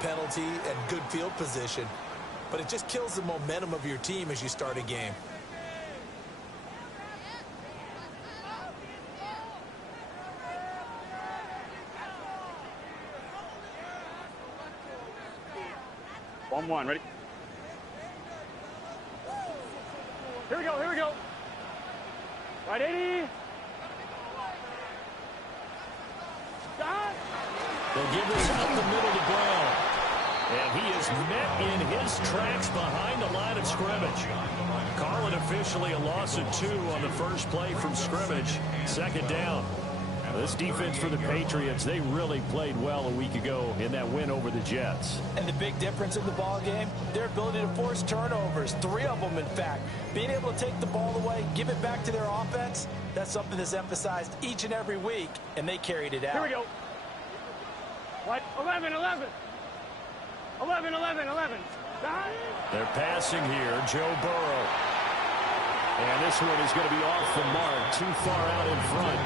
penalty and good field position, but it just kills the momentum of your team as you start a game. One, ready? Here we go, here we go. Right, 80. Shot. They'll give this out the middle to Brown. And he is met in his tracks behind the line of scrimmage. Call it officially a loss of 2 on the first play from scrimmage. Second down. This defense for the Patriots, they really played well a week ago in that win over the Jets. And the big difference in the ball game, their ability to force turnovers, 3 of them in fact. Being able to take the ball away, give it back to their offense, that's something that's emphasized each and every week, and they carried it out. Here we go. What? 11. 11. They're passing here, Joe Burrow. And this one is going to be off the mark, too far out in front.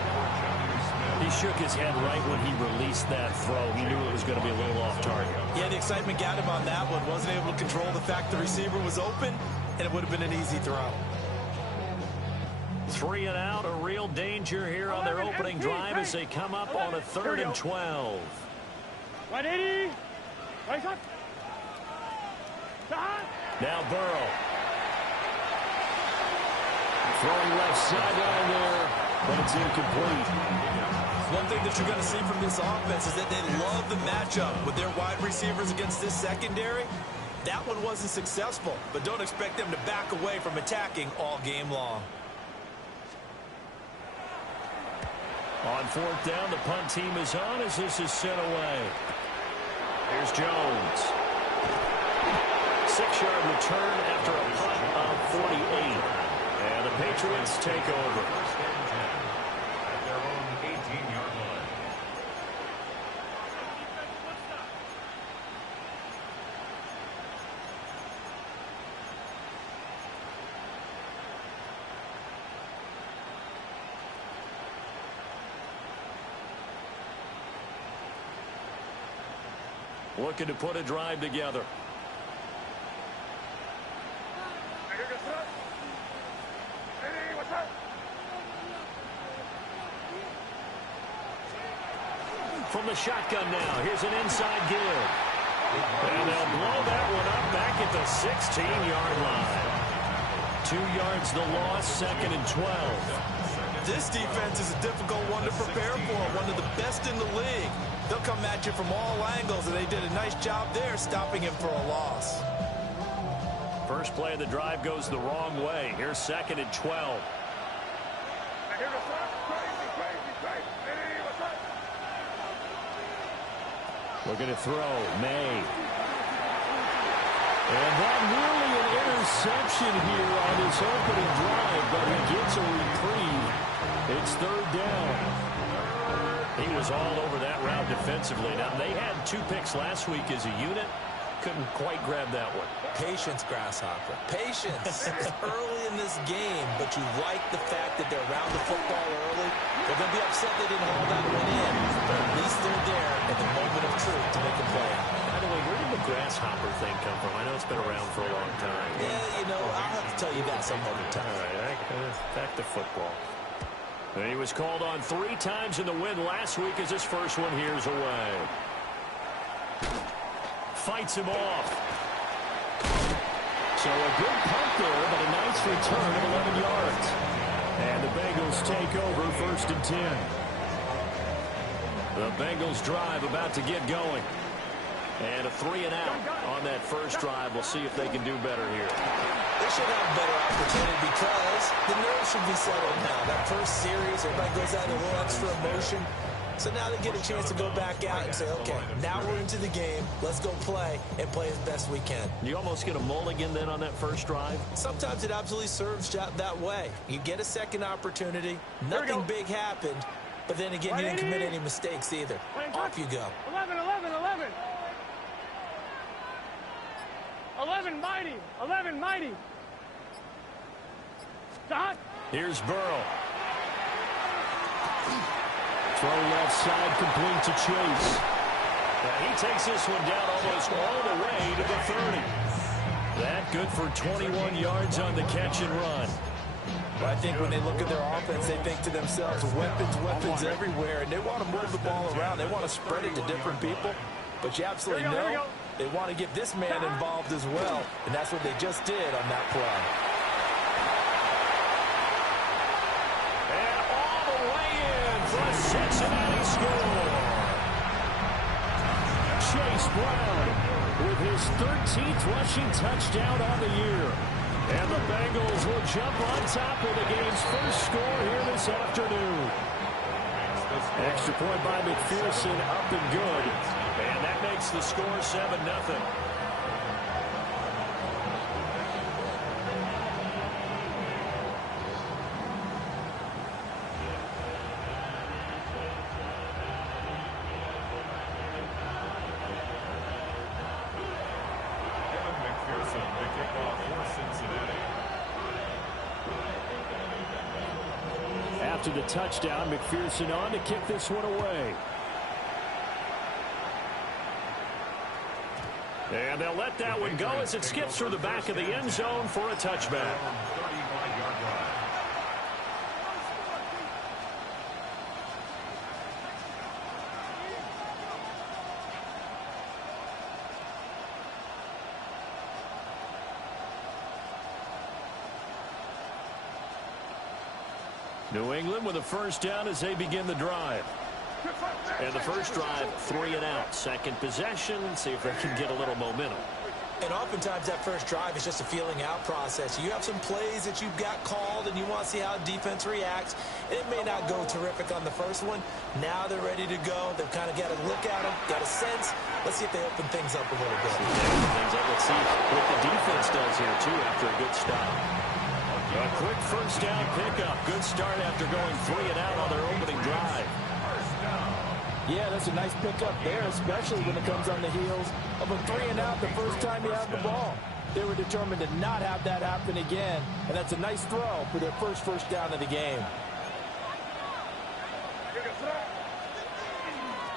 He shook his head right when he released that throw. He knew it was going to be a little off target. Yeah, the excitement got him on that one. Wasn't able to control the fact the receiver was open, and it would have been an easy throw. 3 and out, a real danger here on their opening drive as they come up on a 3rd and 12. 180. Right up. Now Burrow. Throwing left sideline there, but it's incomplete. One thing that you're going to see from this offense is that they love the matchup with their wide receivers against this secondary. That one wasn't successful, but don't expect them to back away from attacking all game long. On 4th down, the punt team is on as this is sent away. Here's Jones. 6-yard return after a punt of 48. And the Patriots take over. Looking to put a drive together. From the shotgun now, here's an inside give. And they'll blow that one up back at the 16-yard line. 2 yards the loss, 2nd and 12. This defense is a difficult one to prepare for, one of the best in the league. They'll come at you from all angles, and they did a nice job there stopping him for a loss. First play of the drive goes the wrong way. Here's 2nd and 12. Looking to throw, May. And that nearly an interception here on this opening drive, but he gets a reprieve. It's 3rd down. He was all over that route defensively. Now, they had 2 picks last week as a unit. Couldn't quite grab that one. Patience, Grasshopper. Patience. It's early in this game, but you like the fact that they're around the football early. They're going to be upset they didn't hold that one in, but at least they're there at the moment of truth to make a play. By the way, where did the Grasshopper thing come from? I know it's been around for a long time. Yeah, you know, I'll have to tell you that some other time. All right, back to football. And he was called on 3 times in the win last week as his first one here's away. Fights him off. So a good punt there, but a nice return of 11 yards. And the Bengals take over 1st and 10. The Bengals drive about to get going. And a 3 and out on that first drive. We'll see if they can do better here. They should have a better opportunity because the nerves should be settled now. That first series, everybody goes out a little extra emotion. So now they get a chance to go back out and say, okay, now we're into the game. Let's go play and play as best we can. You almost get a mulligan then on that first drive? Sometimes it absolutely serves that way. You get a second opportunity. Nothing big happened. But then again, you didn't commit any mistakes either. Off you go. 11. 11 mighty. 11 mighty. Stop. Here's Burrow. Throw left side complete to Chase. He takes this one down almost all the way to the 30. That good for 21 yards on the catch and run. Well, I think when they look at their offense, they think to themselves, weapons everywhere, and they want to move the ball around. They want to spread it to different people, but you absolutely know they want to get this man involved as well, and that's what they just did on that play. And all the way in for a Cincinnati score. Chase Brown with his 13th rushing touchdown on the year. And the Bengals will jump on top of the game's first score here this afternoon. Extra point by McPherson, up and good. And that makes the score 7-0. After the touchdown, McPherson on to kick this one away. And they'll let that one go as it skips through the back of the end zone for a touchback. New England with a first down as they begin the drive. And the first drive, 3 and out. Second possession, see if they can get a little momentum. And oftentimes that first drive is just a feeling out process. You have some plays that you've got called and you want to see how defense reacts. It may not go terrific on the first one. Now they're ready to go. They've kind of got to look at them, got a sense. Let's see if they open things up a little bit. Let's see what the defense does here, too, after a good stop. A quick first down pickup. Good start after going 3 and out on their opening drive. Yeah, that's a nice pickup there, especially when it comes on the heels of a 3 and out the first time you have the ball. They were determined to not have that happen again, and that's a nice throw for their first down of the game.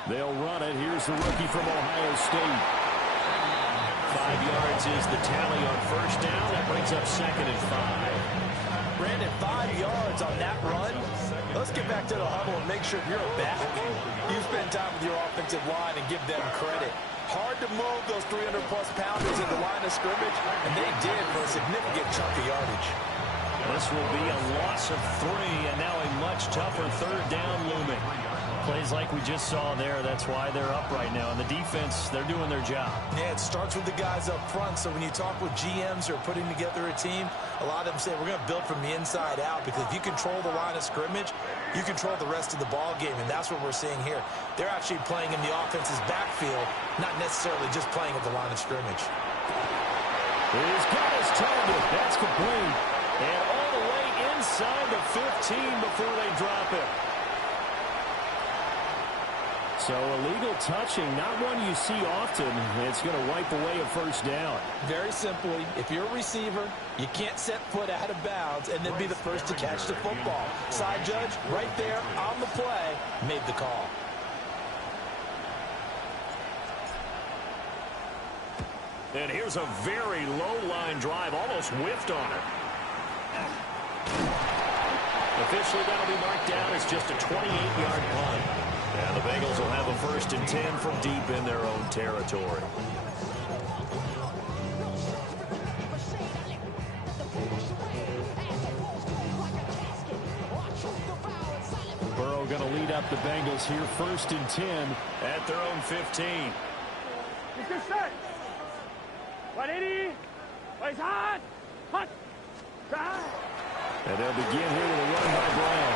They'll run it. Here's the rookie from Ohio State. 5 yards is the tally on first down. That brings up 2nd and 5. Brandon, 5 yards on that run. Let's get back to the huddle and make sure you're back. You spend time with your offensive line and give them credit. Hard to move those 300-plus pounders in the line of scrimmage, and they did for a significant chunk of yardage. This will be a loss of 3, and now a much tougher third down looming. Plays like we just saw there, that's why they're up right now. And the defense, they're doing their job. Yeah, it starts with the guys up front. So when you talk with GMs who are putting together a team, a lot of them say we're going to build from the inside out, because if you control the line of scrimmage, you control the rest of the ball game, and that's what we're seeing here. They're actually playing in the offense's backfield, not necessarily just playing at the line of scrimmage. He's got his target. That's complete. And all the way inside the 15 before they drop it. So illegal touching, not one you see often. It's going to wipe away a first down. Very simply, if you're a receiver, you can't set foot out of bounds and then be the first to catch the football. Side judge, right there on the play, made the call. And here's a very low-line drive, almost whiffed on it. Officially, that'll be marked down as just a 28-yard punt. And the Bengals will have a 1st and 10 from deep in their own territory. Burrow going to lead up the Bengals here, 1st and 10 at their own 15. Good set. 180. Place hot. Hot. And they'll begin here with a run by Brown.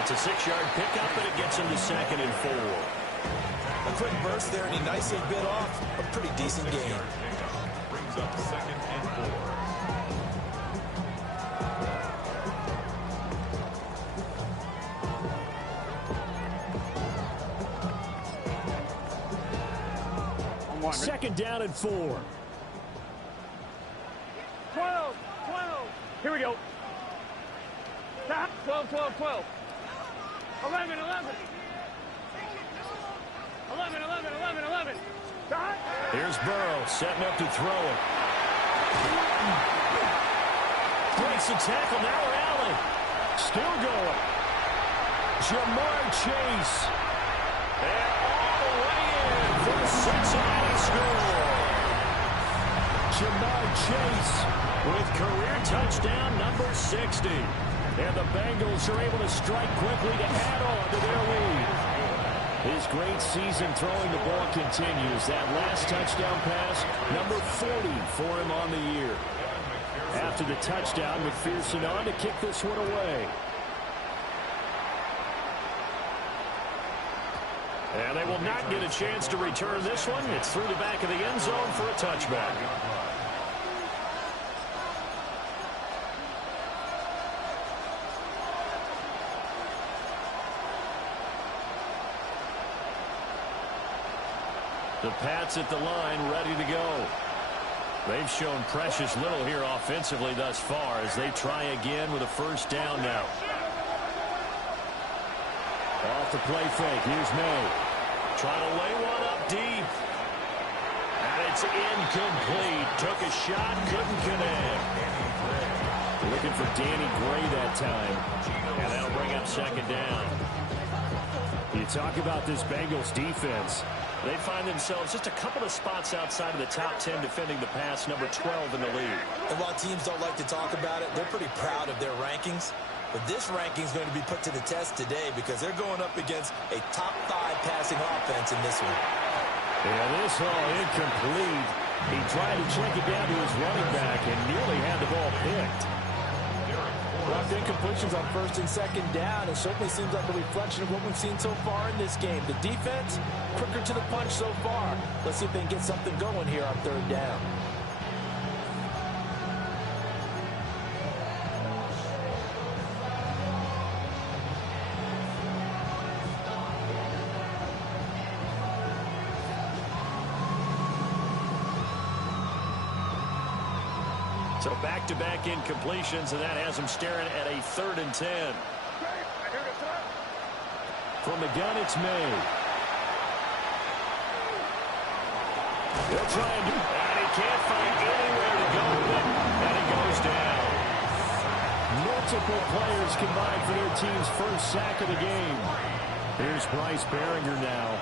It's a 6-yard pickup, and it gets him to 2nd and 4. A quick burst there, and he nicely bit off a pretty decent gain. Brings up 2nd and 4. Second down and 4. 12. Here we go. 12. 11. 11, 11, 11, 11. Here's Burrow setting up to throw it. Breaks the tackle. Now Allen. Still going. Jamar Chase. And all the way in for the Cincinnati score. Jamar Chase with career touchdown number 60. And the Bengals are able to strike quickly to add on to their lead. His great season throwing the ball continues. That last touchdown pass, number 40 for him on the year. After the touchdown, McPherson on to kick this one away. And they will not get a chance to return this one. It's through the back of the end zone for a touchback. The Pats at the line, ready to go. They've shown precious little here offensively thus far as they try again with a first down now. Off the play fake. Here's May. Trying to lay one up deep. And it's incomplete. Took a shot, couldn't connect. Looking for Danny Gray that time. And that'll bring up second down. You talk about this Bengals defense. They find themselves just a couple of spots outside of the top 10 defending the pass, number 12 in the league. And while teams don't like to talk about it, they're pretty proud of their rankings. But this ranking is going to be put to the test today because they're going up against a top 5 passing offense in this one. Yeah, this all incomplete. He tried to check it down to his running back and nearly had the ball picked. Rough incompletions on first and second down. It certainly seems like a reflection of what we've seen so far in this game. The defense, quicker to the punch so far. Let's see if they can get something going here on third down. So back-to-back incompletions, and that has him staring at a 3rd and 10. From the gun, it's May. They'll try and do it, and he can't find anywhere to go with it, and it goes down. Multiple players combined for their team's first sack of the game. Here's Bryce Behringer now.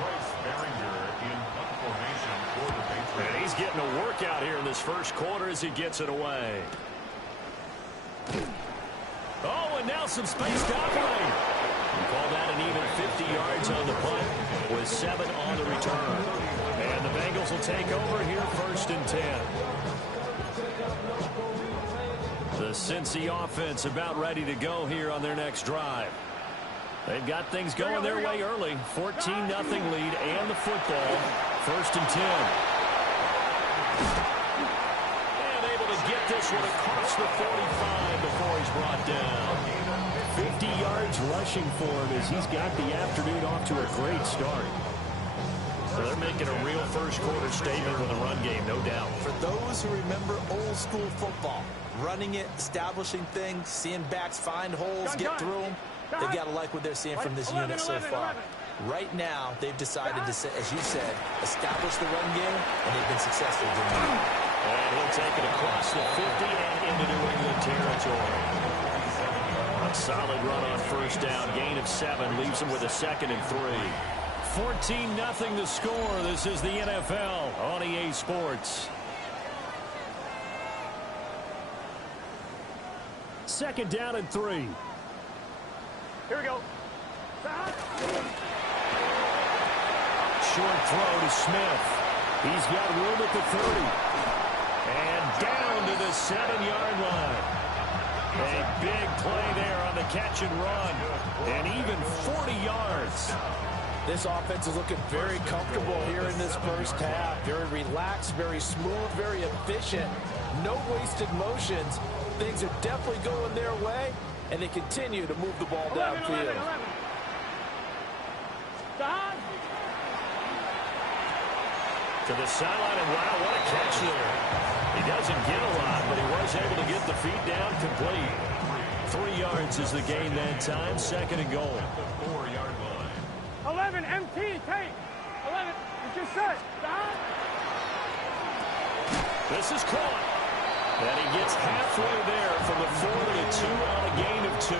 Bryce Behringer in punt formation for the Patriots. And he's getting a workout here in this first quarter as he gets it away. Oh, and now some space to operate. We call that an even 50 yards on the punt with 7 on the return. And the Bengals will take over here 1st and 10. The Cincy offense about ready to go here on their next drive. They've got things going their way early. 14-0 lead and the football. 1st and 10. And able to get this one across the 45 before he's brought down. 50 yards rushing for him as he's got the afternoon off to a great start. So they're making a real first quarter statement with a run game, no doubt. For those who remember old school football, running it, establishing things, seeing backs find holes, get through them, they've got to like what they're seeing from this unit so far. Right now, they've decided to, as you said, establish the run game, and they've been successful doing it. And he'll take it across the 50 and into New England territory. A solid run on first down, gain of 7, leaves him with a 2nd and 3. 14-0 the score. This is the NFL on EA Sports. 2nd down and 3. Here we go. Short throw to Smith. He's got room at the 30. And down to the 7-yard line. A big play there on the catch and run. And even 40 yards. This offense is looking very comfortable here in this first half. Very relaxed, very smooth, very efficient. No wasted motions. Things are definitely going their way, and they continue to move the ball downfield. To the sideline, and wow, what a catch there. He doesn't get a lot, but he was able to get the feet down complete. 3 yards is the gain that time, 2nd and goal. 4-yard line. 11, MT, take. This is caught. And he gets halfway there from the 4 to the 2 on a gain of 2.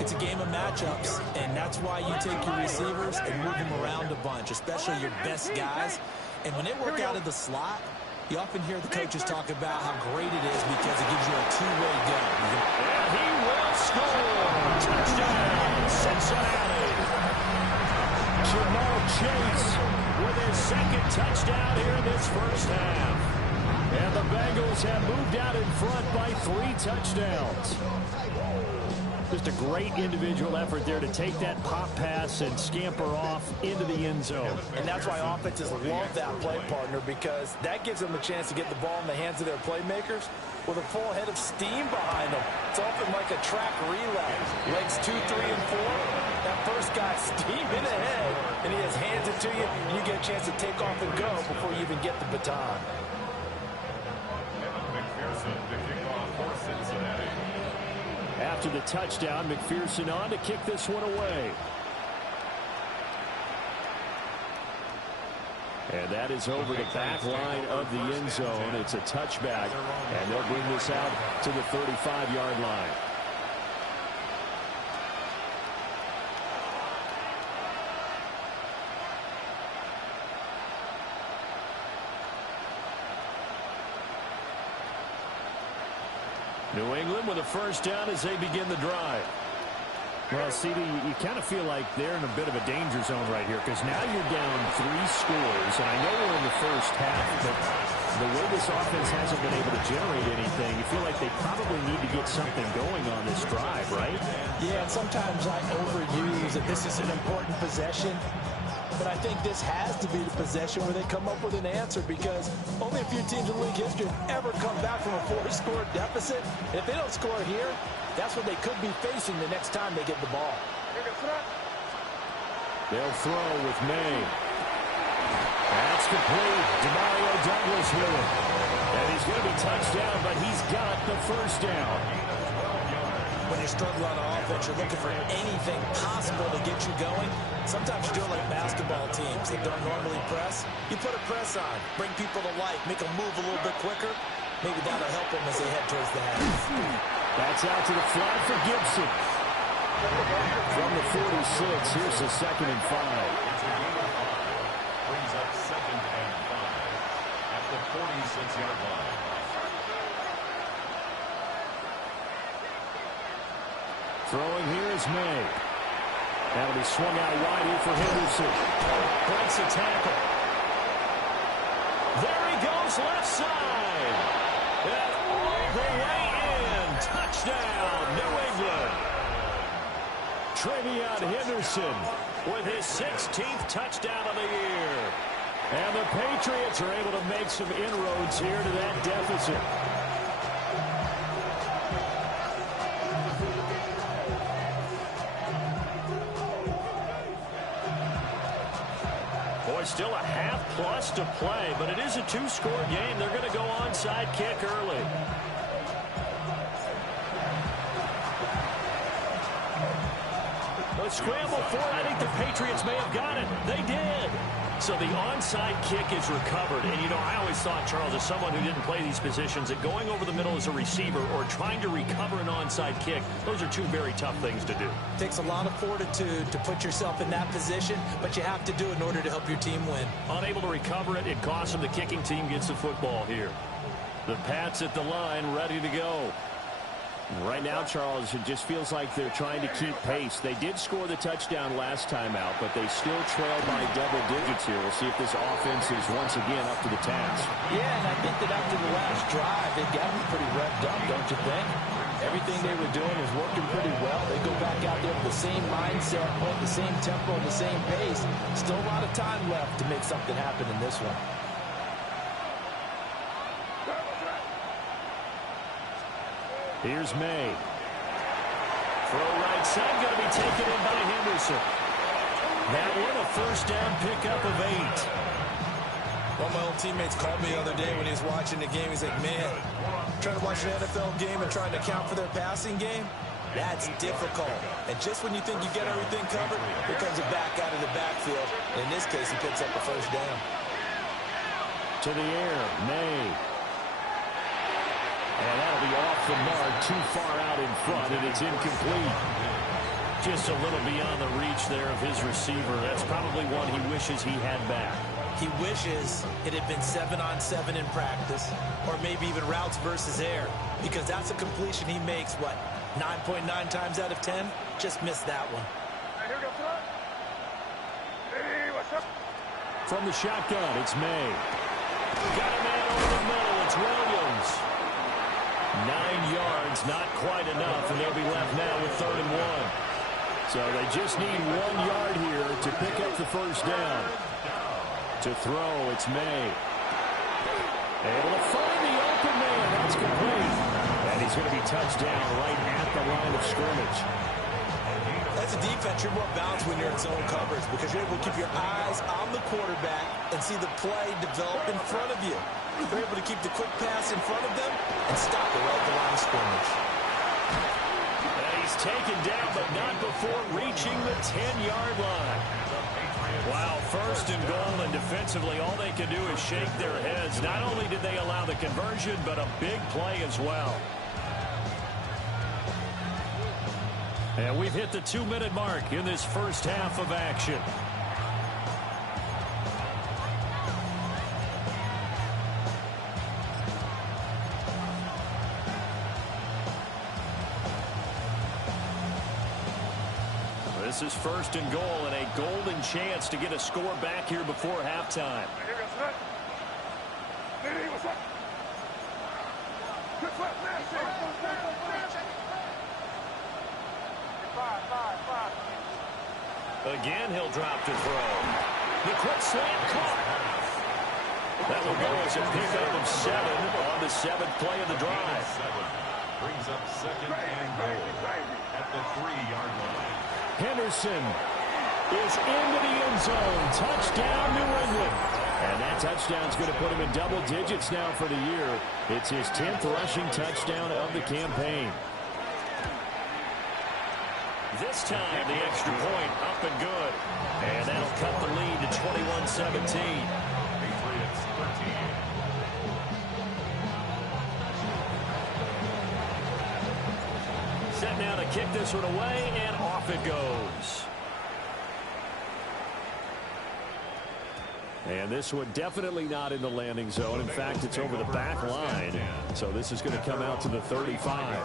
It's a game of matchups, and that's why you take your receivers and move them around a bunch, especially your best guys. And when they work out of the slot, you often hear the coaches talk about how great it is because it gives you a two-way go. And he will score. Touchdown, Cincinnati. Jamal Chase with his second touchdown here in this first half. And the Bengals have moved out in front by 3 touchdowns. Just a great individual effort there to take that pop pass and scamper off into the end zone. And that's why offenses love that play, partner, because that gives them a chance to get the ball in the hands of their playmakers with a full head of steam behind them. It's often like a track relay. Legs 2, 3, and 4. That first guy's steaming ahead, and he has hands it to you, and you get a chance to take off and go before you even get the baton. McPherson to kick off for Cincinnati. After the touchdown, McPherson on to kick this one away. And that is over the back line of the end zone. It's a touchback, and they'll bring this out to the 35-yard line. New England with a first down as they begin the drive. Well, CD, you kind of feel like they're in a bit of a danger zone right here because now you're down 3 scores, and I know we're in the first half, but the way this offense hasn't been able to generate anything, you feel like they probably need to get something going on this drive, right? Yeah, and sometimes I overuse that this is an important possession. But I think this has to be the possession where they come up with an answer because only a few teams in league history have ever come back from a 4-score deficit. And if they don't score here, that's what they could be facing the next time they get the ball. They'll throw with May. That's complete. Demario Douglas with it. And he's going to be touched down, but he's got the first down. When you're struggling on offense, you're looking for anything possible to get you going. Sometimes you do it like basketball teams that don't normally press. You put a press on, bring people to life, make them move a little bit quicker. Maybe that'll help them as they head towards the half. That's out to the flat for Gibson. From the 46, here's the 2nd and 5. Brings up 2nd and 5 at the 46-yard line. Throwing here is May. That'll be swung out wide here for Henderson. Breaks a tackle. There he goes, left side. And all the way in. Touchdown, New England. Trevion Henderson with his 16th touchdown of the year. And the Patriots are able to make some inroads here to that deficit. Still a half plus to play, but it is a 2-score game. They're going to go onside kick early. A scramble for it. I think the Patriots may have got it. They did. So the onside kick is recovered. And, you know, I always thought, Charles, as someone who didn't play these positions, that going over the middle as a receiver or trying to recover an onside kick, those are 2 very tough things to do. It takes a lot of fortitude to put yourself in that position, but you have to do it in order to help your team win. Unable to recover it, it costs them. The kicking team gets the football here. The Pats at the line, ready to go. Right now, Charles, it just feels like they're trying to keep pace. They did score the touchdown last time out, but they still trail by double digits here. We'll see if this offense is once again up to the task. Yeah, and I think that after the last drive, they've got them pretty revved up, don't you think? Everything they were doing was working pretty well. They go back out there with the same mindset, the same tempo, the same pace. Still a lot of time left to make something happen in this one. Here's May. Throw right side, going to be taken in by Henderson. That one a first down pickup of 8. One of my old teammates called me the other day when he was watching the game. He's like, man, trying to watch an NFL game and trying to account for their passing game. That's difficult. And just when you think you get everything covered, here comes a back out of the backfield. In this case, he picks up a first down. To the air, May. And that'll be off the mark, too far out in front, and it's incomplete. Just a little beyond the reach there of his receiver. That's probably one he wishes he had back. He wishes it had been 7-on-7 in practice, or maybe even routes versus air, because that's a completion he makes, what, 9.9 times out of 10? Just missed that one. Here we go, son. Hey, what's up? From the shotgun, it's May. Got a man over the middle. It's Williams. 9 yards, not quite enough, and they'll be left now with 3rd and 1. So they just need 1 yard here to pick up the first down. To throw, it's May. Able to find the open man. That's complete. And he's going to be touched down right at the line of scrimmage. That's a defense you're more balanced when you're in zone coverage because you're able to keep your eyes on the quarterback and see the play develop in front of you. You're able to keep the quick pass in front of them and stop it right at the line of scrimmage. And he's taken down, but not before reaching the 10-yard line. Wow, 1st and goal, and defensively all they can do is shake their heads. Not only did they allow the conversion, but a big play as well. And we've hit the 2-minute mark in this first half of action. This is 1st and goal and a golden chance to get a score back here before halftime. Here we go, son. Hey, what's up? Good flat, man. Again, he'll drop to throw. The quick slant caught. That will go as a pickup of 7 on the 7th play of the drive. Brings up 2nd and goal at the 3-yard line. Henderson is into the end zone. Touchdown, New England. And that touchdown's going to put him in double digits now for the year. It's his 10th rushing touchdown of the campaign. This time, the extra point up and good. And that'll cut the lead to 21-17. Patriots 13. Set now to kick this one away, and off it goes. And this one definitely not in the landing zone. In fact, it's over the back line. So this is going to come out to the 35.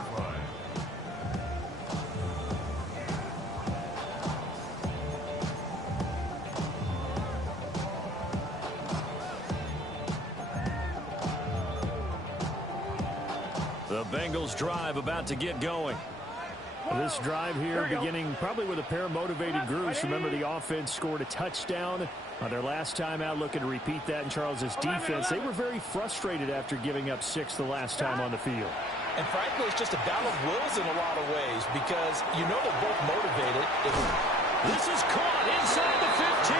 The Bengals drive about to get going. This drive here beginning probably with a pair of motivated groups. Remember, the offense scored a touchdown on their last time out. Looking to repeat that in Charles's defense. They were very frustrated after giving up 6 the last time on the field. And frankly, it's just a battle of wills in a lot of ways because you know they're both motivated. This is caught inside the 15.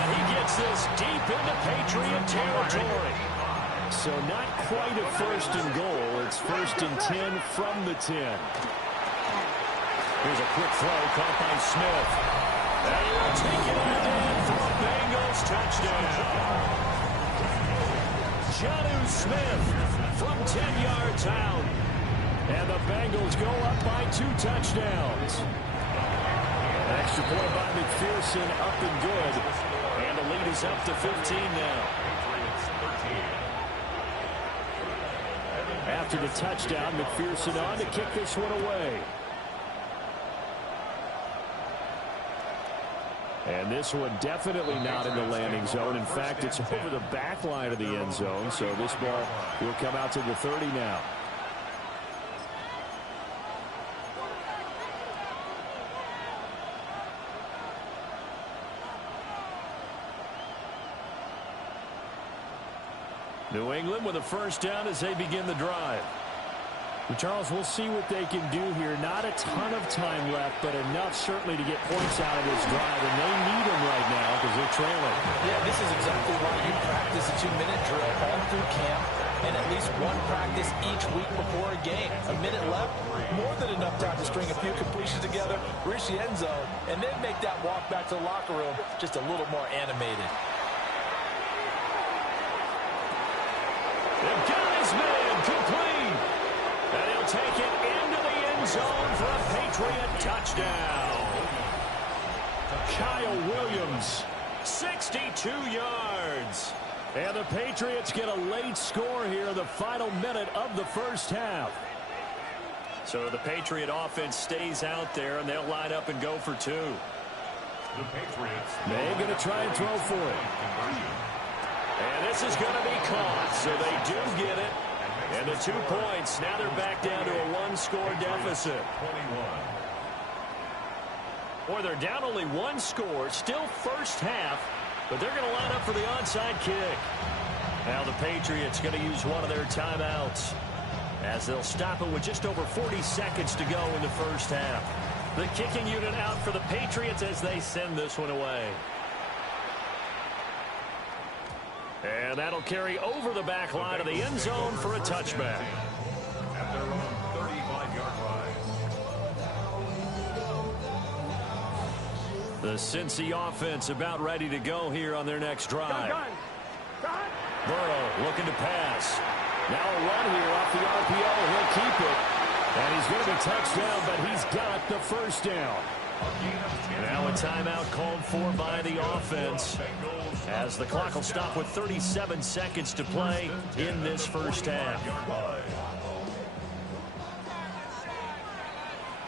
And he gets this deep into Patriot territory. So not quite a 1st and goal. It's 1st and 10 from the 10. Here's a quick throw caught by Smith. And he will take it all in for a Bengals touchdown. Jonnu Smith from 10 yards out. And the Bengals go up by 2 touchdowns. Extra point by McPherson, up and good. And the lead is up to 15 now. After the touchdown, McPherson on to kick this one away. And this one definitely not in the landing zone. In fact, it's over the back line of the end zone. So this ball will come out to the 30 now. New England with a first down as they begin the drive. Well, Charles, we'll see what they can do here. Not a ton of time left, but enough certainly to get points out of this drive, and they need them right now because they're trailing. Yeah, this is exactly why you practice a 2-minute drill all through camp. and at least one practice each week before a game. A minute left, more than enough time to string a few completions together, reach the end zone, and then make that walk back to the locker room just a little more animated. They've got his man complete. And he'll take it into the end zone for a Patriot touchdown. Kyle Williams, 62 yards. And the Patriots get a late score here in the final minute of the first half. So the Patriot offense stays out there, and they'll line up and go for two. The Patriots. They're going to try and throw for it. And this is going to be caught, so they do get it. And the 2 points, now they're back down to a one-score deficit. 21. Boy, they're down only one score, still first half, but they're going to line up for the onside kick. Now the Patriots going to use one of their timeouts as they'll stop it with just over 40 seconds to go in the first half. The kicking unit out for the Patriots as they send this one away. And that'll carry over the back line of the end zone for a touchback. At their own 35-yard line. The Cincy offense about ready to go here on their next drive. Burrow looking to pass. Now a run here off the RPO. He'll keep it. And he's going to be touchdown, but he's got the first down. Now a timeout called for by the offense as the clock will stop with 37 seconds to play in this first half.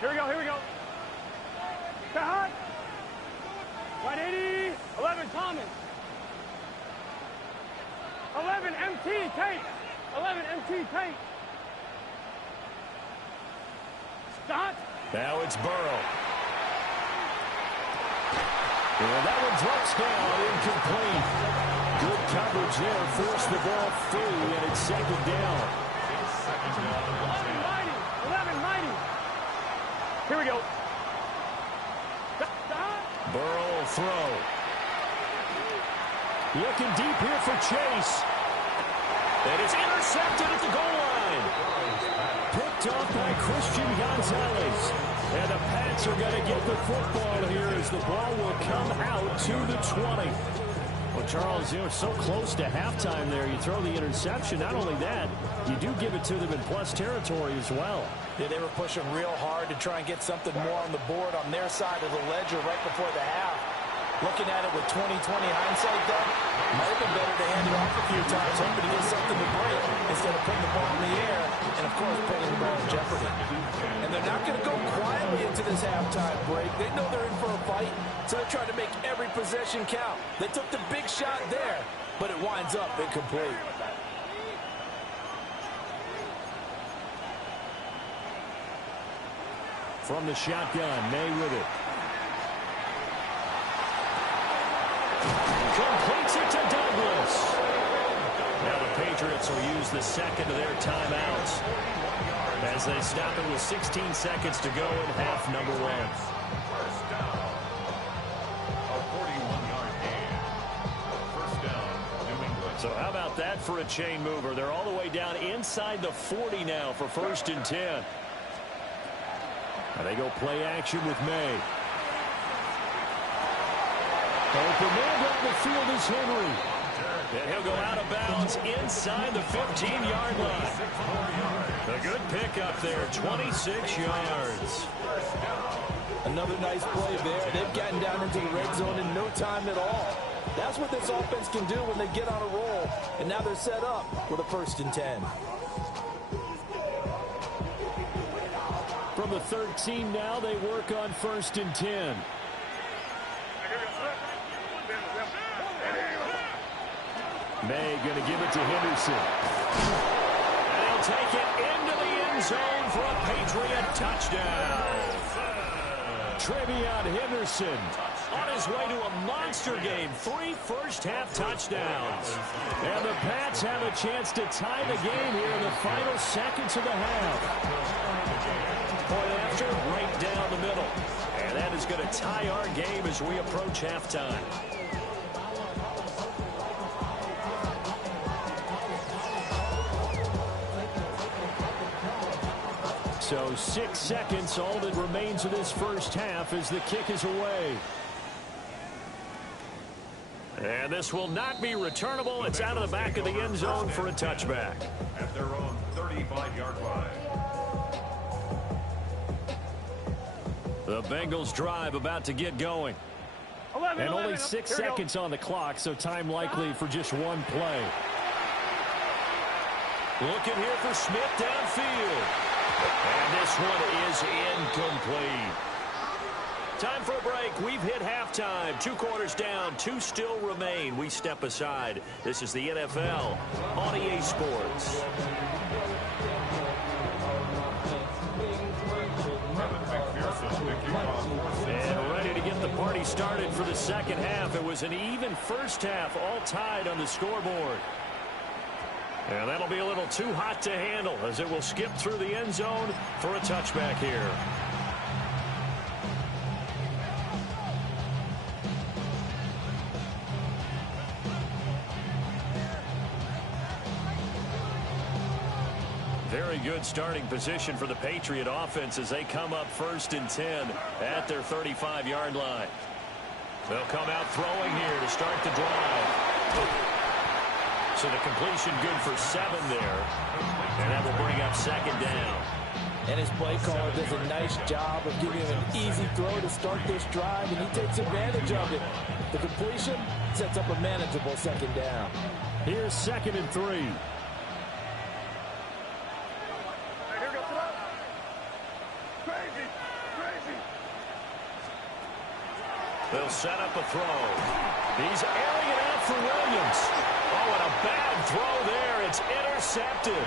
Here we go, here we go. Hot. 180. 11 Thomas. 11 MT Tate. 11 MT Tate. Stop. Now it's Burrow. And that one drops down, incomplete. Good coverage there, forced the ball free, and it's second down. 11 mighty. 11 mighty. Here we go. Burrow will throw. Looking deep here for Chase. And it's intercepted at the goal line. Picked off by Christian Gonzalez. And the Pats are going to get the football here as the ball will come out to the 20. Well, Charles, you know, so close to halftime there. You throw the interception. Not only that, you do give it to them in plus territory as well. Yeah, they were pushing real hard to try and get something more on the board on their side of the ledger right before the half. Looking at it with 20/20 hindsight, though, might have been better to hand it off a few times, hoping to get something to break instead of putting the ball in the air and, of course, putting the ball in jeopardy. And they're not going to go quietly into this halftime break. They know they're in for a fight, so they're trying to make every possession count. They took the big shot there, but it winds up incomplete. From the shotgun, May with it. Completes it to Douglas. Now the Patriots will use the second of their timeouts as they stop it with 16 seconds to go in half number one. First down. A 41-yard gain. First down, New England. So how about that for a chain mover? They're all the way down inside the 40 now for 1st and 10. And they go play action with May. Open man down the field is Henry. And he'll go out of bounds inside the 15-yard line. A good pickup there, 26 yards. Another nice play there. They've gotten down into the red zone in no time at all. That's what this offense can do when they get on a roll. And now they're set up with a 1st and 10. From the 13 now, they work on 1st and 10. May going to give it to Henderson. And he'll take it into the end zone for a Patriot touchdown. Trevion Henderson on his way to a monster game. 3 first-half touchdowns. And the Pats have a chance to tie the game here in the final seconds of the half. Point after, right down the middle. And that is going to tie our game as we approach halftime. So 6 seconds, all that remains of this first half as the kick is away. And this will not be returnable. It's out of the back of the end zone for a touchback. At their own 35-yard line. The Bengals drive about to get going. 11, And only 11. 6 Here we go. seconds on the clock, so time likely for just one play. Looking here for Smith downfield. And this one is incomplete. Time for a break. We've hit halftime. 2 quarters down. 2 still remain. We step aside. This is the NFL on EA Sports. And ready to get the party started for the second half. It was an even first half, all tied on the scoreboard. And that'll be a little too hot to handle as it will skip through the end zone for a touchback here. Very good starting position for the Patriot offense as they come up 1st and 10 at their 35-yard line. They'll come out throwing here to start the drive. So the completion good for 7 there. And that will bring up 2nd down. And his play caller does a nice job of giving him an easy throw to start this drive, and he takes advantage of it. The completion sets up a manageable 2nd down. Here's 2nd and 3. They'll set up a throw. He's airing it out for Williams. Oh, and a bad throw there. It's intercepted.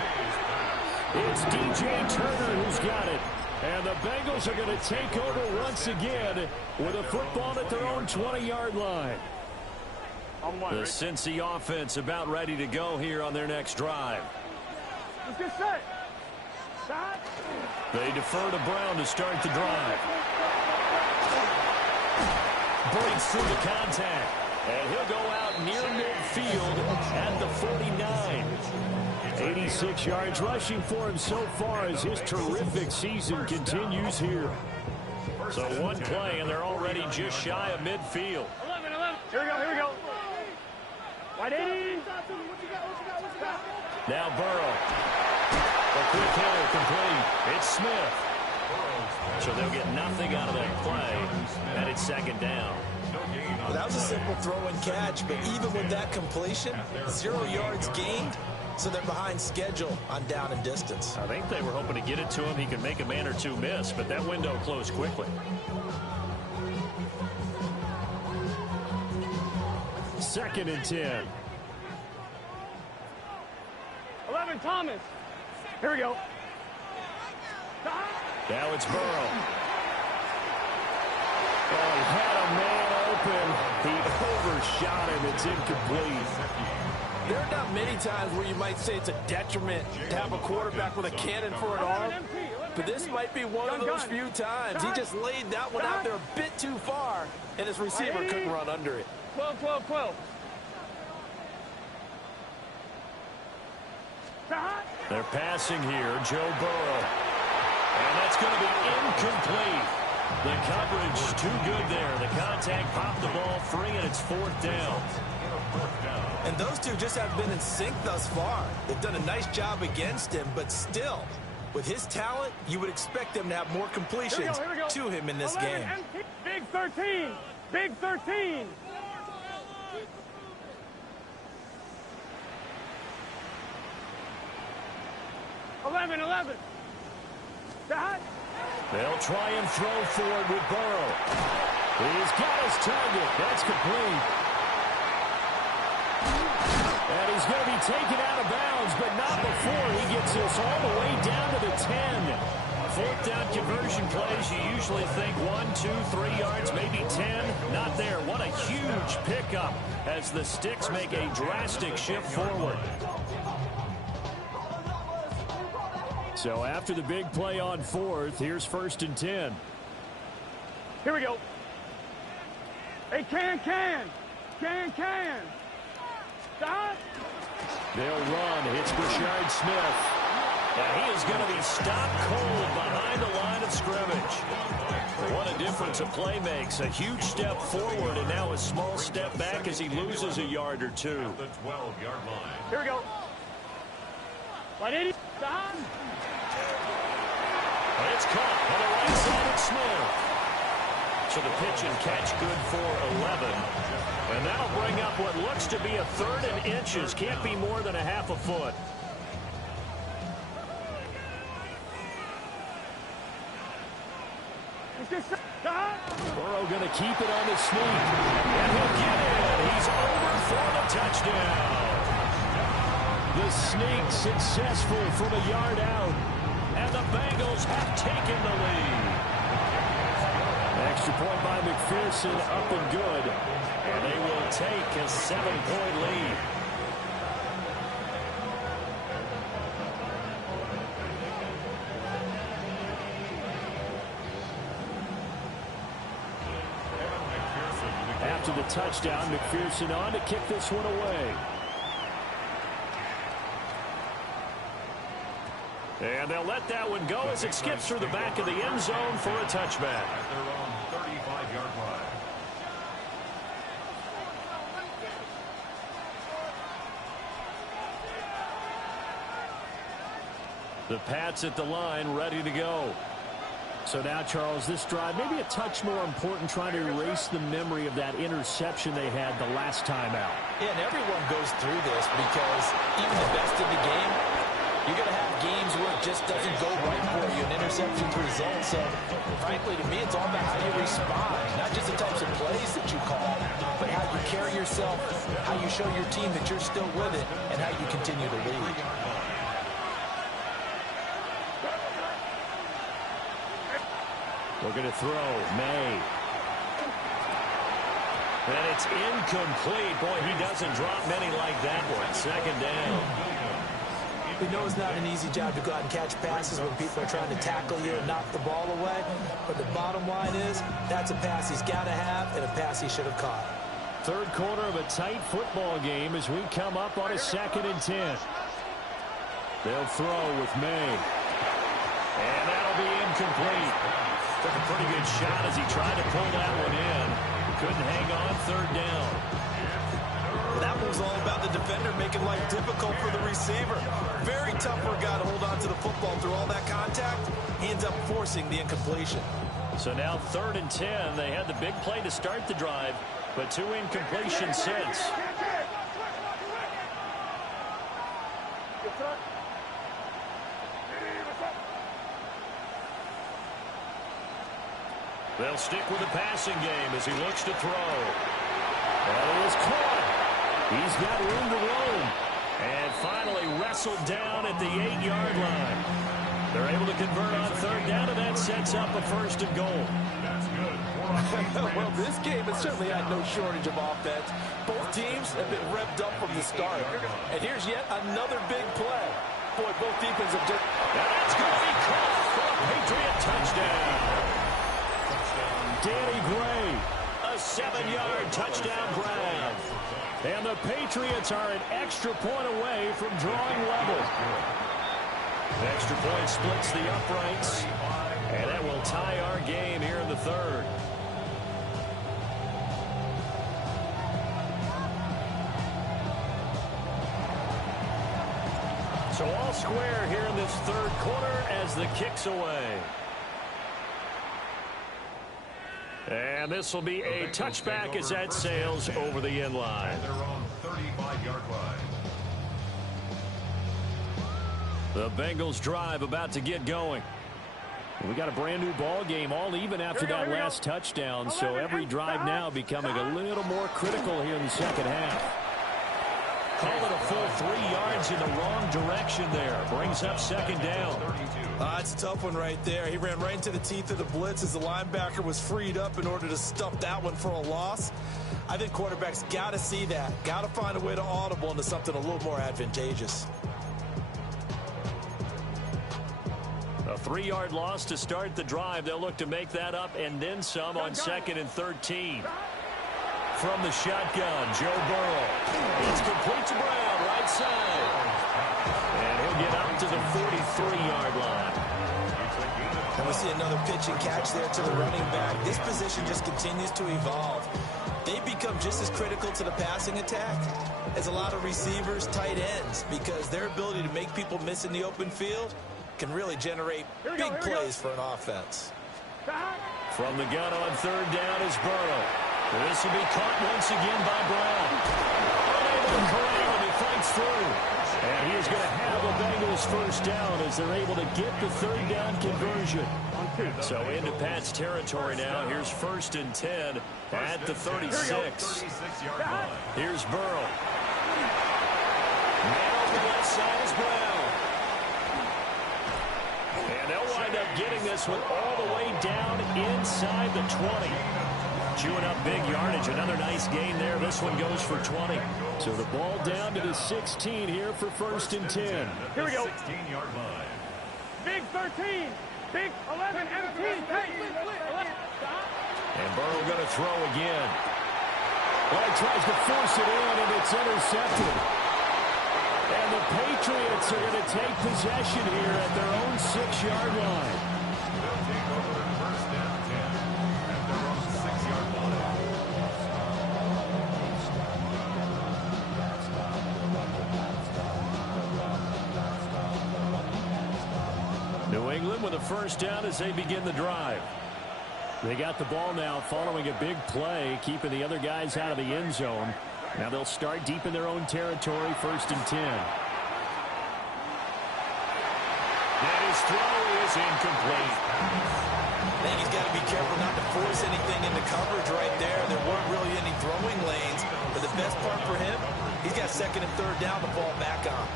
It's DJ Turner who's got it. And the Bengals are going to take over once again with a football at their own 20-yard line. The Cincy offense about ready to go here on their next drive. Let's get set. Stop. They defer to Brown to start the drive. Breaks through the contact. And he'll go out near midfield at the 49. 86 yards rushing for him so far as his terrific season continues here. So one play, and they're already just shy of midfield. 11, 11. Here we go, here we go. Wide 80. Now Burrow. A quick hitter complete. It's Smith. So they'll get nothing out of that play, and it's 2nd down. Well, that was a simple throw and catch, but even with that completion, 0 yards gained, so they're behind schedule on down and distance. I think they were hoping to get it to him. He could make a man or two miss, but that window closed quickly. 2nd and 10. 11, Thomas. Here we go. Now it's Burrow. Oh, he had a man open. He overshot him. It's incomplete. There are not many times where you might say it's a detriment to have a quarterback with a cannon for an arm, but this might be one of those few times. He just laid that one out there a bit too far, and his receiver couldn't run under it. 12, 12, 12. They're passing here, Joe Burrow. And that's going to be incomplete. The coverage too good there. The contact popped the ball free, and it's 4th down. And those two just have been in sync thus far. They've done a nice job against him, but still, with his talent, you would expect them to have more completions to him in this game. Big 13. Big 13. Eleven. They'll try and throw for it with Burrow. He's got his target. That's complete. And he's going to be taken out of bounds, but not before he gets this all the way down to the 10. 4th down conversion plays, you usually think 1, 2, 3 yards, maybe 10. Not there. What a huge pickup as the Sticks make a drastic shift forward. So after the big play on 4th, here's 1st and 10. Here we go. Hey, can. Stop. They'll run. It's Brashard Smith. Now he is going to be stopped cold behind the line of scrimmage. What a difference a play makes. A huge step forward and now a small step back as he loses a yard or two. At the 12-yard line. Here we go. And it's caught on the right side of Smith. So the pitch and catch good for 11. And that'll bring up what looks to be a 3rd and inches. Can't be more than a half a foot. Burrow going to keep it on the sneak. And he'll get it. He's over for the touchdown. The sneak successful from a yard out. And the Bengals have taken the lead. Extra point by McPherson, up and good. And they will take a 7-point lead. After the touchdown, McPherson on to kick this one away. And they'll let that one go as it skips through the back of the end zone for a touchback. At their own 35-yard line. The Pats at the line, ready to go. So now, Charles, this drive maybe a touch more important, trying to erase the memory of that interception they had the last time out. Yeah, and everyone goes through this because even the best in the game, you're going to have games where it just doesn't go right for you, and interceptions result. So, frankly, to me, it's all about how you respond, not just the types of plays that you call, but how you carry yourself, how you show your team that you're still with it, and how you continue to lead. We're going to throw. May. And it's incomplete. Boy, he doesn't drop many like that one. 2nd down. We know it's not an easy job to go out and catch passes when people are trying to tackle you and knock the ball away. But the bottom line is, that's a pass he's got to have and a pass he should have caught. 3rd quarter of a tight football game as we come up on a 2nd and 10. They'll throw with May. And that'll be incomplete. Took a pretty good shot as he tried to pull that one in. Couldn't hang on 3rd down. That was all about the defender making life difficult for the receiver. Very tough for a guy to hold on to the football through all that contact. He ends up forcing the incompletion. So now 3rd and 10. They had the big play to start the drive, but 2 incompletions since. They'll stick with the passing game as he looks to throw. And it is caught. He's got room to roam. And finally wrestled down at the 8-yard line. They're able to convert on 3rd down, and that sets up a 1st and goal. That's good. Well, this game has certainly had no shortage of offense. Both teams have been revved up from the start. And here's yet another big play. Boy, both defenses have just... And that's going to be caught for a Patriot touchdown. Danny Gray, a 7-yard touchdown grab. And the Patriots are an extra point away from drawing level. The extra point splits the uprights, and that will tie our game here in the 3rd. So all square here in this 3rd quarter as the kick's away. And this will be a touchback as that sails over the end line. Their own 35-yard line. The Bengals drive about to get going. We got a brand new ball game, all even after that last touchdown. So every drive now becoming a little more critical here in the 2nd half. Call it a full 3 yards in the wrong direction there. Brings up 2nd down. It's a tough one right there. He ran right into the teeth of the blitz as the linebacker was freed up in order to stuff that one for a loss. I think quarterbacks got to see that. Got to find a way to audible into something a little more advantageous. A 3-yard loss to start the drive. They'll look to make that up and then some on 2nd and 13. From the shotgun, Joe Burrow. It's complete to Brown, right side. And he'll get up to the 43. another pitch and catch there to the running back. This position just continues to evolve. They become just as critical to the passing attack as a lot of receivers, tight ends, because their ability to make people miss in the open field can really generate big plays for an offense. From the gun on third down is Burrow. This will be caught once again by Brown. Unable to corral him, he fights through. And he is going to have the Bengals first down as they're able to get the third down conversion. So into Pat's territory now. Here's 1st and 10 at the 36. Here's Burrow. Man on the left side is Brown. And they'll wind up getting this one all the way down inside the 20. Chewing up big yardage. Another nice gain there. This one goes for 20. So the ball down to the 16 here for 1st and 10. Here we go. 16-yard line. Big 13. Big 11. And Burrow going to throw again. Well, he tries to force it in, and it's intercepted. And the Patriots are going to take possession here at their own 6-yard line. They'll take over first down 10 at their own 6-yard line. New England with a first down as they begin the drive. They got the ball now following a big play, keeping the other guys out of the end zone. Now they'll start deep in their own territory, 1st and 10. And his throw is incomplete. I think he's got to be careful not to force anything into coverage right there. There weren't really any throwing lanes, but the best part for him, he's got 2nd and 3rd down to fall back on.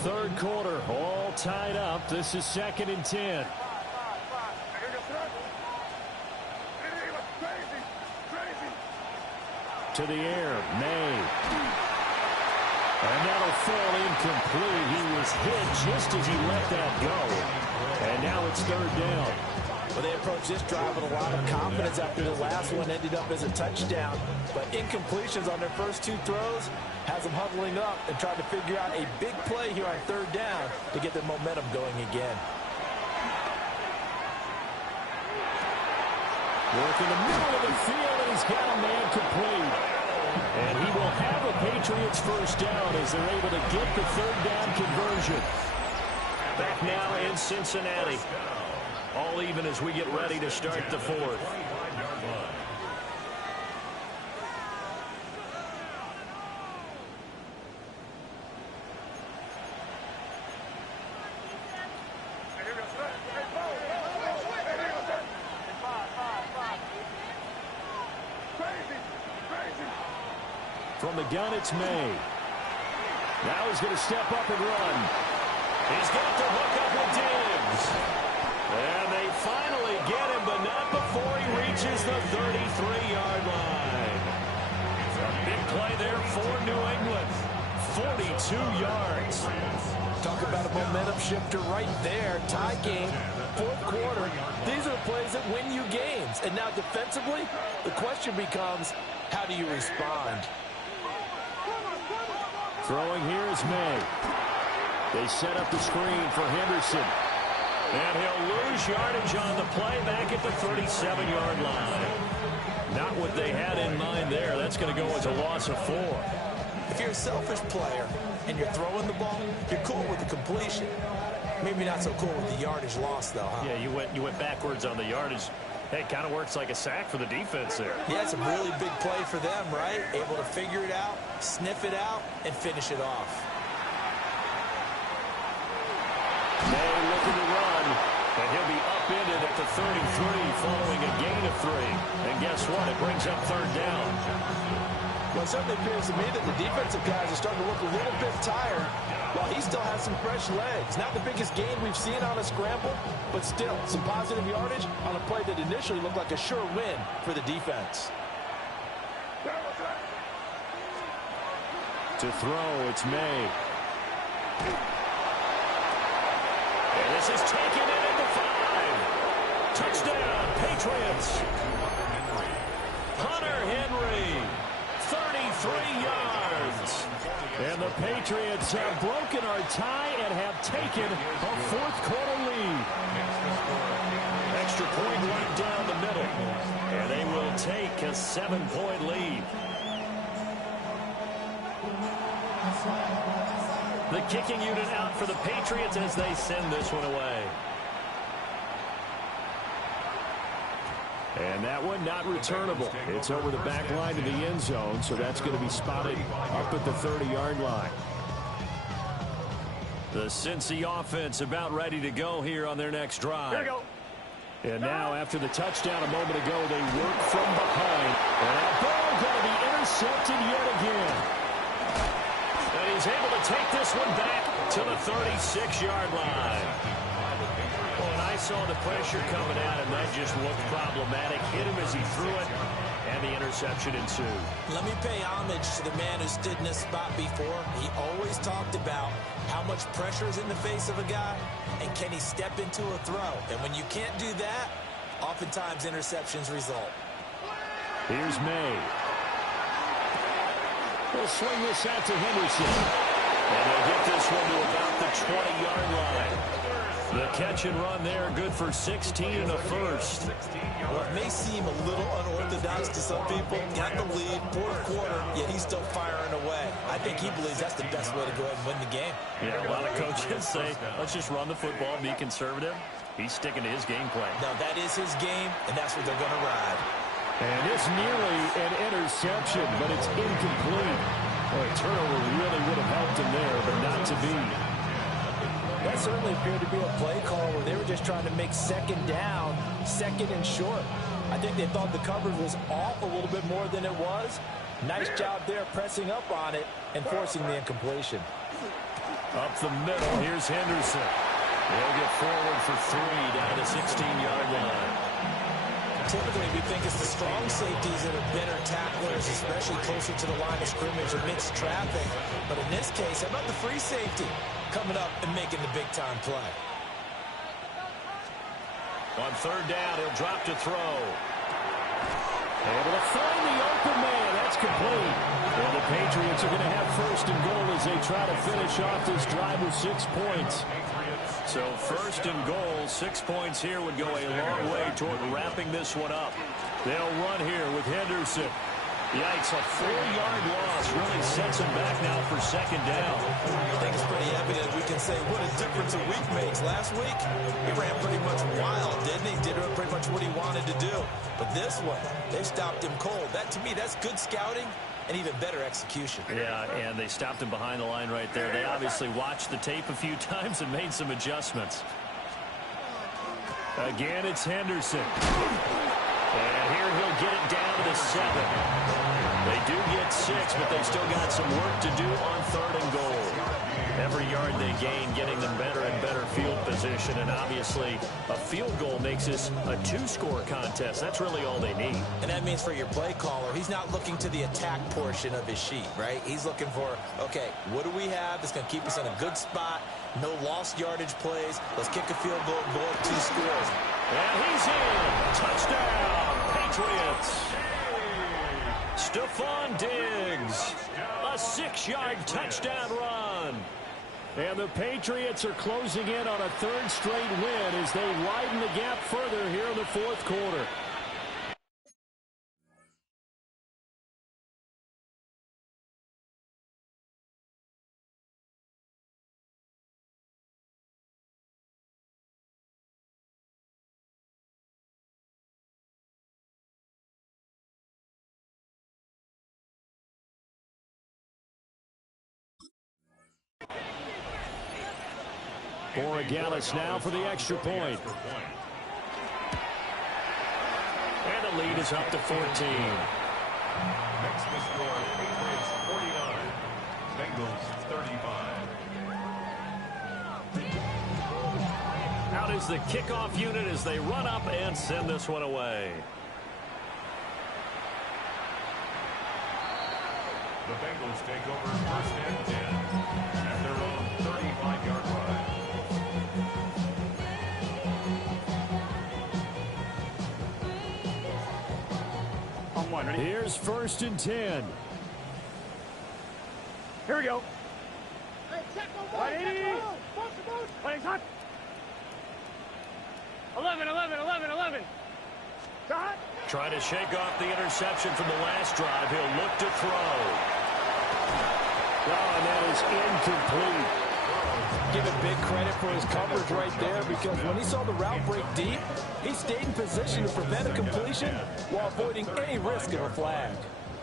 Third quarter, all tied up. This is 2nd and 10. To the air, May. And that'll fall incomplete. He was hit just as he let that go. And now it's 3rd down. Well, they approached this drive with a lot of confidence after the last one ended up as a touchdown. But incompletions on their first 2 throws has them huddling up and trying to figure out a big play here on 3rd down to get their momentum going again. Work in the middle of the field, and he's got a man complete. And he will have a Patriots first down as they're able to get the 3rd down conversion. Back now in Cincinnati. All even as we get ready to start the 4th. From the gun, it's May. Now he's going to step up and run. He's got the hook up with Diggs. And they finally get him, but not before he reaches the 33-yard line. A big play there for New England. 42 yards. Talk about a momentum shifter right there. Tie game, 4th quarter. These are the plays that win you games. And now defensively, the question becomes, how do you respond? Throwing here is May. They set up the screen for Henderson. And he'll lose yardage on the play back at the 37-yard line. Not what they had in mind there. That's going to go as a loss of 4. If you're a selfish player and you're throwing the ball, you're cool with the completion. Maybe not so cool with the yardage loss, though, huh? Yeah, you went backwards on the yardage. Hey, it kind of works like a sack for the defense there. Yeah, it's a really big play for them, right? Able to figure it out, sniff it out, and finish it off. May looking to run, and he'll be upended at the 33 following a gain of 3. And guess what? It brings up 3rd down. Well, it certainly appears to me that the defensive guys are starting to look a little bit tired while he still has some fresh legs. Not the biggest gain we've seen on a scramble, but still some positive yardage on a play that initially looked like a sure win for the defense. To throw, it's May. And this is taken in at the 5. Touchdown, Patriots. Hunter Henry, 33 3 yards. And the Patriots have broken our tie and have taken a fourth-quarter lead. Extra point right down the middle. And they will take a 7-point lead. The kicking unit out for the Patriots as they send this one away. And that one not returnable. It's over the back line of the end zone, so that's going to be spotted up at the 30-yard line. The Cincy offense about ready to go here on their next drive. Here we go. And now, after the touchdown a moment ago, they work from behind. And that ball going to be intercepted yet again. And he's able to take this one back to the 36-yard line. Well, and I saw the pressure coming at him. That just looked problematic. Hit him as he threw it, and the interception ensued. Let me pay homage to the man who stood in this spot before. He always talked about how much pressure is in the face of a guy, and can he step into a throw. And when you can't do that, oftentimes interceptions result. Here's May. They'll swing this out to Henderson. And they'll get this one to about the 20-yard line. The catch and run there, good for 16 and a first. Well, it may seem a little unorthodox to some people. Got the lead, fourth quarter, yet he's still firing away. I think he believes that's the best way to go ahead and win the game. Yeah, a lot of coaches say, let's just run the football and be conservative. He's sticking to his game plan. Now, that is his game, and that's what they're going to ride. And it's nearly an interception, but it's incomplete. Well, a turnover really would have helped him there, but not to be. That certainly appeared to be a play call where they were just trying to make second down, second and short. I think they thought the coverage was off a little bit more than it was. Nice job there pressing up on it and forcing the incompletion. Up the middle, here's Henderson. They'll get forward for 3 down the 16-yard line. Typically, we think it's the strong safeties that are better tacklers, especially closer to the line of scrimmage amidst traffic. But in this case, how about the free safety coming up and making the big-time play? On third down, he'll drop to throw. Able to find the open man. That's complete. And the Patriots are going to have first and goal as they try to finish off this drive with 6 points. So first and goal, 6 points here would go a long way toward wrapping this one up. They'll run here with Henderson. Yikes, a 4-yard loss really sets him back now for second down. I think it's pretty evident we can say what a difference a week makes. Last week, he ran pretty much wild, didn't he? Did pretty much what he wanted to do. But this one, they stopped him cold. That, to me, that's good scouting and even better execution. Yeah, and they stopped him behind the line right there. They obviously watched the tape a few times and made some adjustments. Again, it's Henderson. And here he'll get it down to the 7. They do get 6, but they still got some work to do on third and goal. Every yard they gain, getting them better and better field position. And obviously, a field goal makes this a 2-score contest. That's really all they need. And that means for your play caller, he's not looking to the attack portion of his sheet, right? He's looking for, okay, what do we have that's going to keep us in a good spot? No lost yardage plays. Let's kick a field goal and go up 2 scores. And he's in. Touchdown, Patriots. Stephon Diggs. A 6-yard touchdown run. And the Patriots are closing in on a 3rd straight win as they widen the gap further here in the 4th quarter. Borregales now for the extra point. And the lead is up to 14. Next to score, Patriots 49, Bengals 35. Out is the kickoff unit as they run up and send this one away. The Bengals take over first and 10 at their own 35-yard line. On 1, ready? Here's first and 10. Here we go. Right, 80. Playing hot. 11. Shot. Trying to shake off the interception from the last drive. He'll look to throw. Oh, and that is incomplete. Give him big credit for his coverage right there, because when he saw the route break deep, he stayed in position to prevent a completion while avoiding any risk of a flag.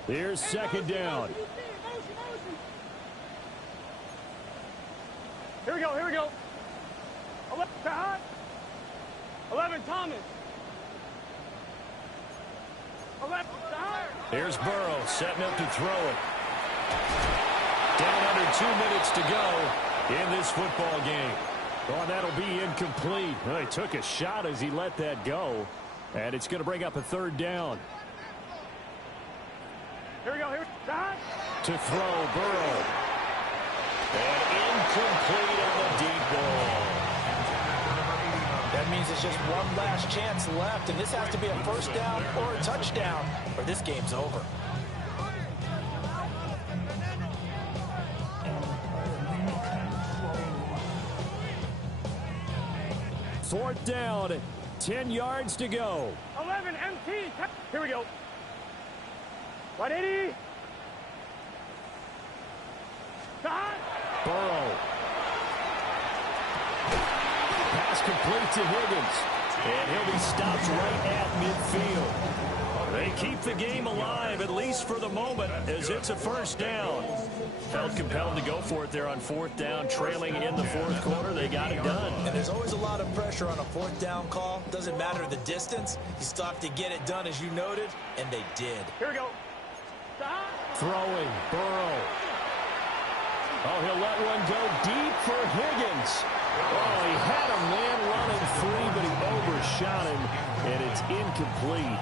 Here's second down. Here we go. 11 Shot. 11 Thomas. 11 Shot. Here's Burrow setting up to throw it. Down under 2 minutes to go in this football game. Oh, that'll be incomplete. Well, he took a shot as he let that go, and it's going to bring up a third down. Here we go. Shot. To throw, Burrow. And incomplete on the deep ball. That means it's just one last chance left, and this has to be a first down or a touchdown, or this game's over. Fourth down, 10 yards to go. 11 MT. Here we go. 180. Shot. Burrow. Pass complete to Higgins. And he'll be stopped right at midfield. They keep the game alive, at least for the moment, as it's a first down. Felt compelled to go for it there on fourth down, trailing in the fourth quarter. They got it done. And there's always a lot of pressure on a fourth down call. Doesn't matter the distance. You still have to get it done, as you noted, and they did. Here we go. Stop. Throwing, Burrow. Oh, he'll let one go deep for Higgins. Oh, he had a man running free, but he overshot him, and it's incomplete.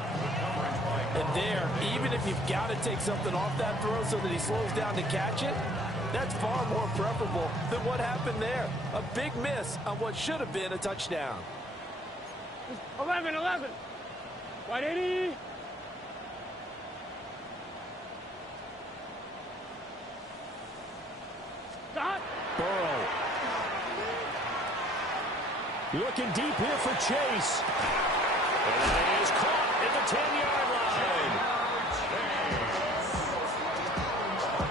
And there, even if you've got to take something off that throw so that he slows down to catch it, that's far more preferable than what happened there. A big miss on what should have been a touchdown. 11. 180. Stop. Burrow. Looking deep here for Chase. And he is caught at the 10-yard line.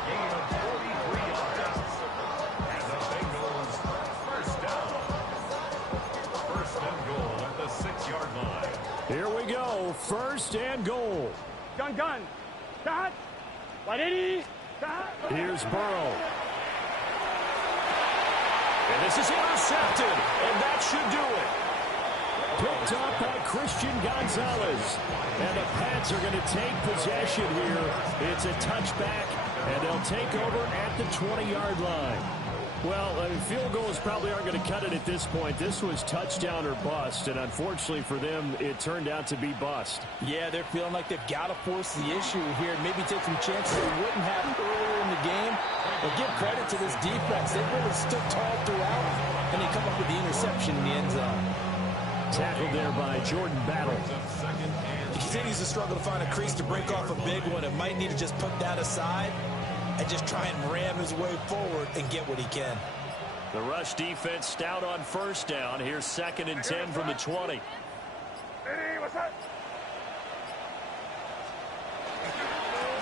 Gain of 43 yards. And the Bengals first down. First and goal at the 6-yard line. Here we go. First and goal. Gun. Shot. 180. Shot. Here's Burrow. And this is intercepted, and that should do it. Picked up by Christian Gonzalez. And the Pats are going to take possession here. It's a touchback, and they'll take over at the 20-yard line. Well, field goals probably aren't going to cut it at this point. This was touchdown or bust, and unfortunately for them, it turned out to be bust. Yeah, they're feeling like they've got to force the issue here, maybe take some chances they wouldn't have earlier in the game. But give credit to this defense. They really stood tall throughout, and they come up with the interception in the end zone. Tackled there by Jordan Battle. He continues to struggle to find a crease to break off a big one. It might need to just put that aside and just try and ram his way forward and get what he can. The rush defense stout on first down. Here's 2nd and 10 from the 20. Hey, what's up?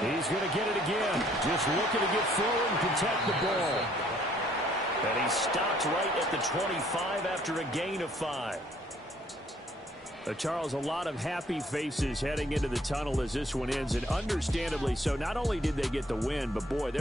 He's going to get it again. Just looking to get forward and protect the ball. And he stopped right at the 25 after a gain of 5. Charles, a lot of happy faces heading into the tunnel as this one ends, and understandably so. Not only did they get the win, but boy,